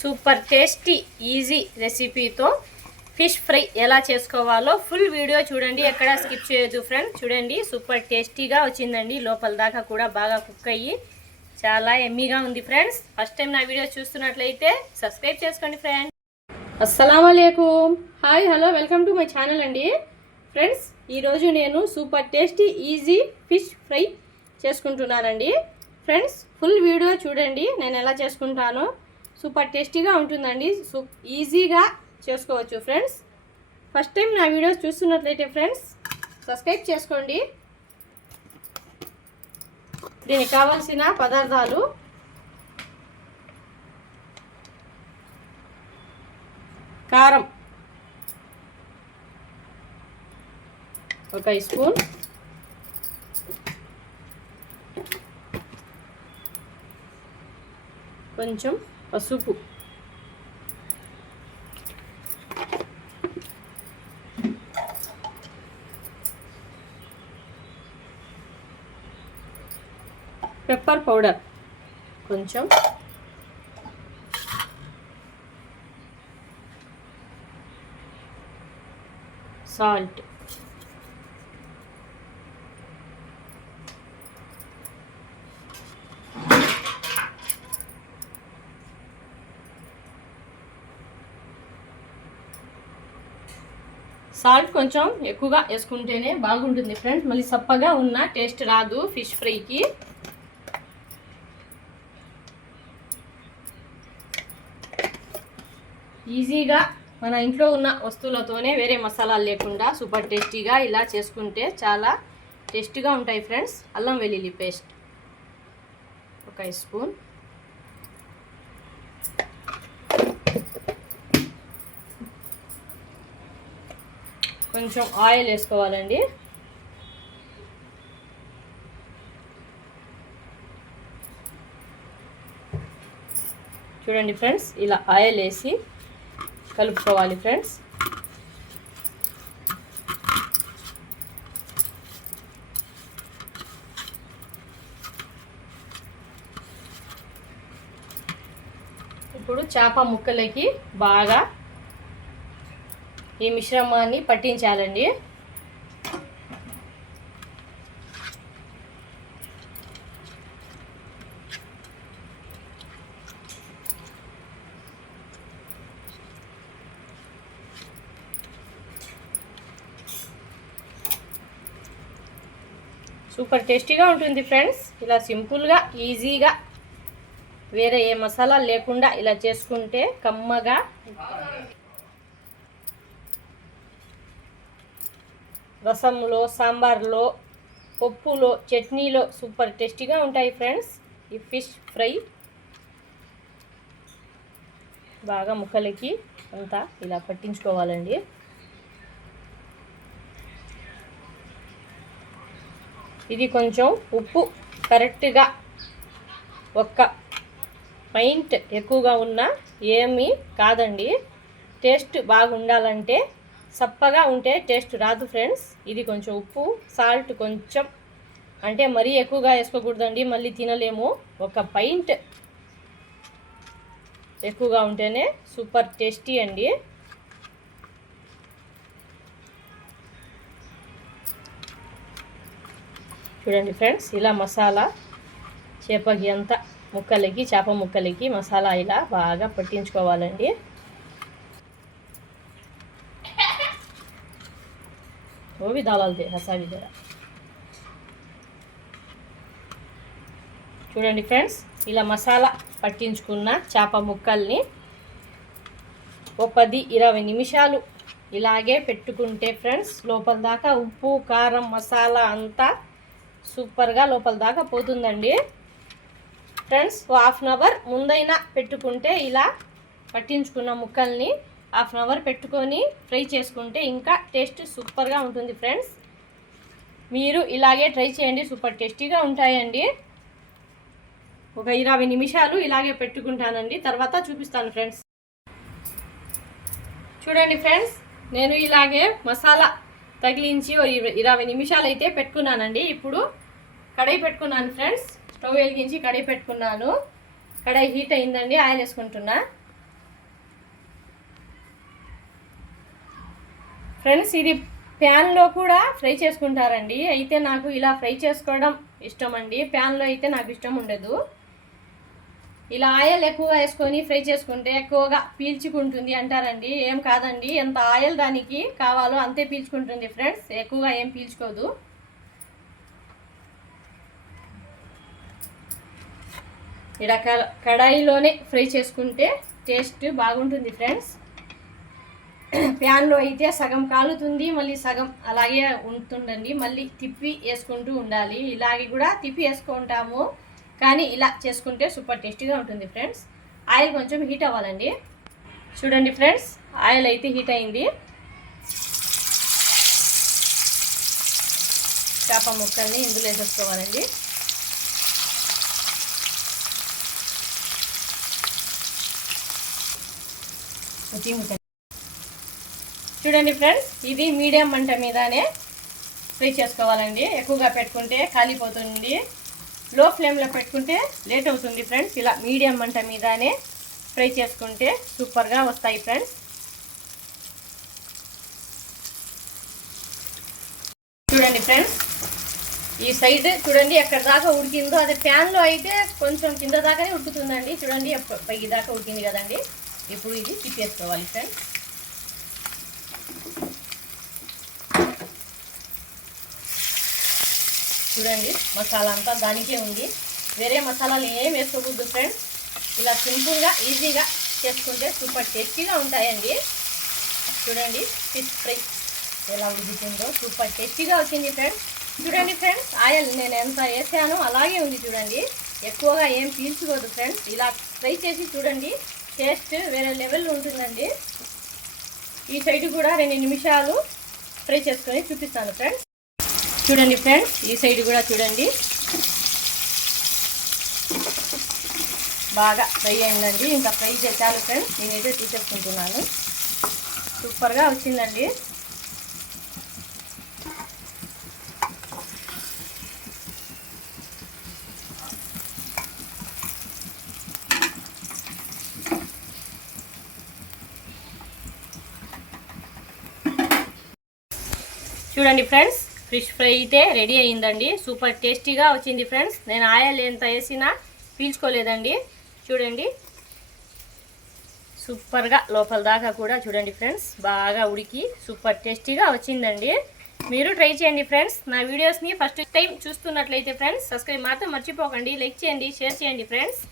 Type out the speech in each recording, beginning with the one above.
Super tasty easy రెసిపీతో fish fry ఎలా చేసుకోవాలో ఫుల్ వీడియో చూడండి, ఎక్కడ స్కిప్ చేయొద్దు ఫ్రెండ్స్. చూడండి, సూపర్ టేస్టీగా వచ్చిందండి. లోపల దాకా కూడా బాగా కుక్ అయ్యి చాలా ఎమ్మీగా ఉంది ఫ్రెండ్స్. ఫస్ట్ టైం నా వీడియో చూస్తున్నట్లయితే సబ్స్క్రైబ్ చేసుకోండి ఫ్రెండ్స్. అస్సలాముఅలైకుం, hi, hello, welcome to my channel అండి. ఫ్రెండ్స్, ఈరోజు నేను super tasty easy fish fry చేసుకుంటున్నానండి. ఫ్రెండ్స్, ఫుల్ వీడియో చూడండి, నేను ఎలా చేసుకుంటానో. సూపర్ టేస్టీగా ఉంటుందండి, ఈజీగా చేసుకోవచ్చు ఫ్రెండ్స్. ఫస్ట్ టైం నా వీడియోస్ చూస్తున్నట్లయితే ఫ్రెండ్స్ సబ్స్క్రైబ్ చేసుకోండి. దీనికి కావాల్సిన పదార్థాలు: కారం 1 స్పూన్, కొంచెం పసుపు, పెప్పర్ పౌడర్ కొంచెం, సాల్ట్, సాల్ట్ కొంచెం ఎక్కువగా వేసుకుంటేనే బాగుంటుంది ఫ్రెండ్స్, మళ్ళీ సప్పగా ఉన్న టేస్ట్ రాదు ఫిష్ ఫ్రైకి. ఈజీగా మన ఇంట్లో ఉన్న వస్తువులతోనే, వేరే మసాలాలు లేకుండా సూపర్ టేస్టీగా ఇలా చేసుకుంటే చాలా టేస్టీగా ఉంటాయి ఫ్రెండ్స్. అల్లం వెల్లుల్లి పేస్ట్ 1 స్పూన్, కొంచెం ఆయిల్ వేసుకోవాలండి. చూడండి ఫ్రెండ్స్, ఇలా ఆయిల్ వేసి కలుపుకోవాలి ఫ్రెండ్స్. ఇప్పుడు చేప ముక్కలకి బాగా ఈ మిశ్రమాన్ని పట్టించాలండి. సూపర్ టేస్టీగా ఉంటుంది ఫ్రెండ్స్. ఇలా సింపుల్గా ఈజీగా వేరే ఏ మసాలా లేకుండా ఇలా చేసుకుంటే కమ్మగా, రసంలో, సాంబార్లో, పప్పులో, చట్నీలో సూపర్ టేస్టీగా ఉంటాయి ఫ్రెండ్స్. ఈ ఫిష్ ఫ్రై బాగా ముక్కలకి అంతా ఇలా పట్టించుకోవాలండి. ఇది కొంచెం ఉప్పు కరెక్ట్గా 1 పాయింట్ ఎక్కువగా ఉన్నా ఏమీ కాదండి. టేస్ట్ బాగుండాలంటే, సప్పగా ఉంటే టేస్ట్ రాదు ఫ్రెండ్స్. ఇది కొంచెం ఉప్పు, సాల్ట్ కొంచెం, అంటే మరీ ఎక్కువగా వేసుకోకూడదండి, మళ్ళీ తినలేము. 1 పాయింట్ ఎక్కువగా ఉంటేనే సూపర్ టేస్టీ అండి. చూడండి ఫ్రెండ్స్, ఇలా మసాలా చేపకి అంతా ముక్కలకి, చేప ముక్కలకి మసాలా ఇలా బాగా పట్టించుకోవాలండి. ఓవి దాలాలదే హసావి జర. చూడండి ఫ్రెండ్స్, ఇలా మసాలా పట్టించుకున్న చేప ముక్కల్ని 10-20 నిమిషాలు ఇలాగే పెట్టుకుంటే ఫ్రెండ్స్ లోపల దాకా ఉప్పు, కారం, మసాలా అంతా సూపర్గా లోపల దాకా పోతుందండి. ఫ్రెండ్స్, హాఫ్ అన్ అవర్ ముందైనా పెట్టుకుంటే, ఇలా పట్టించుకున్న ముక్కల్ని హాఫ్ అన్ అవర్ పెట్టుకొని ఫ్రై చేసుకుంటే ఇంకా టేస్ట్ సూపర్గా ఉంటుంది ఫ్రెండ్స్. మీరు ఇలాగే ట్రై చేయండి, సూపర్ టేస్టీగా ఉంటాయండి. ఒక 20 నిమిషాలు ఇలాగే పెట్టుకుంటానండి, తర్వాత చూపిస్తాను ఫ్రెండ్స్. చూడండి ఫ్రెండ్స్, నేను ఇలాగే మసాలా తగిలించి 20 నిమిషాలు అయితే పెట్టుకున్నానండి. ఇప్పుడు కడాయి పెట్టుకున్నాను ఫ్రెండ్స్, స్టవ్ వెలిగించి కడాయి పెట్టుకున్నాను. కడాయి హీట్ అయిందండి, ఆయిల్ వేసుకుంటున్నా. ఫ్రెండ్స్ ఇది ప్యాన్లో కూడా ఫ్రై చేసుకుంటారండి. అయితే నాకు ఇలా ఫ్రై చేసుకోవడం ఇష్టం అండి. ప్యాన్లో అయితే నాకు ఇష్టం ఉండదు. ఇలా ఆయిల్ ఎక్కువగా వేసుకొని ఫ్రై చేసుకుంటే ఎక్కువగా పీల్చుకుంటుంది అంటారండి. ఏం కాదండి, ఎంత ఆయిల్ దానికి కావాలో అంతే పీల్చుకుంటుంది ఫ్రెండ్స్, ఎక్కువగా ఏం పీల్చుకోదు. ఇలా కడాయిలోనే ఫ్రై చేసుకుంటే టేస్ట్ బాగుంటుంది ఫ్రెండ్స్. ప్యాన్లో అయితే సగం కాలుతుంది, మళ్ళీ సగం అలాగే ఉంటుందండి. మళ్ళీ తిప్పి వేసుకుంటూ ఉండాలి. ఇలాగే కూడా తిప్పి వేసుకుంటాము, కానీ ఇలా చేసుకుంటే సూపర్ టేస్టీగా ఉంటుంది ఫ్రెండ్స్. ఆయిల్ కొంచెం హీట్ అవ్వాలండి. చూడండి ఫ్రెండ్స్, ఆయిల్ అయితే హీట్ అయింది. చేప ముక్కల్ని ఇందులో వేసేసుకోవాలండి. చూడండి ఫ్రెండ్స్, ఇది మీడియం మంట మీదనే ఫ్రై చేసుకోవాలండి. ఎక్కువగా పెట్టుకుంటే కాలిపోతుంది, లో ఫ్లేమ్లో పెట్టుకుంటే లేట్ అవుతుంది ఫ్రెండ్స్. ఇలా మీడియం మంట మీదనే ఫ్రై చేసుకుంటే సూపర్గా వస్తాయి ఫ్రెండ్స్. చూడండి ఫ్రెండ్స్, ఈ సైడ్ చూడండి ఎక్కడ దాకా ఉడికిందో, అదే ప్యాన్లో అయితే కొంచెం కింద దాకానే ఉడుకుతుందండి. చూడండి పైకి దాకా ఉడికింది కదండి. ఇప్పుడు ఇది తిప్పేసుకోవాలి ఫ్రెండ్స్. చూడండి మసాలా అంతా దానికే ఉంది, వేరే మసాలాలు ఏం వేసుకోకూడదు ఫ్రెండ్స్. ఇలా సింపుల్గా ఈజీగా చేసుకుంటే సూపర్ టేస్టీగా ఉంటాయండి. చూడండి ఫిష్ ఫ్రై ఎలా ఉడుకుతుందో సూపర్ టేస్టీగా వచ్చింది ఫ్రెండ్స్. చూడండి ఫ్రెండ్స్, ఆయిల్ నేను ఎంత వేసానో అలాగే ఉంది. చూడండి ఎక్కువగా ఏం పీల్చుకోదు ఫ్రెండ్స్. ఇలా ఫ్రై చేసి చూడండి, టేస్ట్ వేరే లెవెల్ ఉంటుందండి. ఈ సైడ్ కూడా 2 నిమిషాలు ఫ్రై చేసుకొని చూపిస్తాను ఫ్రెండ్స్. చూడండి ఫ్రెండ్స్, ఈ సైడ్ కూడా చూడండి బాగా ఫ్రై అయిందండి. ఇంకా ఫ్రై చేశాను ఫ్రెండ్స్, నేనైతే తీసేసుకుంటున్నాను. సూపర్గా వచ్చిందండి. చూడండి ఫ్రెండ్స్, ఫిష్ ఫ్రై అయితే రెడీ అయ్యిందండి. సూపర్ టేస్టీగా వచ్చింది ఫ్రెండ్స్. నేను ఆయిల్ ఎంత వేసినా పీల్చుకోలేదండి. చూడండి సూపర్గా లోపల దాకా కూడా చూడండి ఫ్రెండ్స్ బాగా ఉడికి సూపర్ టేస్టీగా వచ్చిందండి. మీరు ట్రై చేయండి ఫ్రెండ్స్. నా వీడియోస్ని ఫస్ట్ టైం చూస్తున్నట్లయితే ఫ్రెండ్స్ సబ్స్క్రైబ్ మాత్రం మర్చిపోకండి. లైక్ చేయండి, షేర్ చేయండి ఫ్రెండ్స్,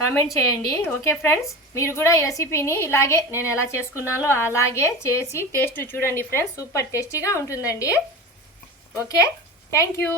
కామెంట్ చేయండి. ఓకే ఫ్రెండ్స్, మీరు కూడా ఈ రెసిపీని ఇలాగే నేను ఎలా చేసుకున్నానో అలాగే చేసి టేస్ట్ చూడండి ఫ్రెండ్స్. సూపర్ టేస్టీగా ఉంటుందండి. Okay, thank you.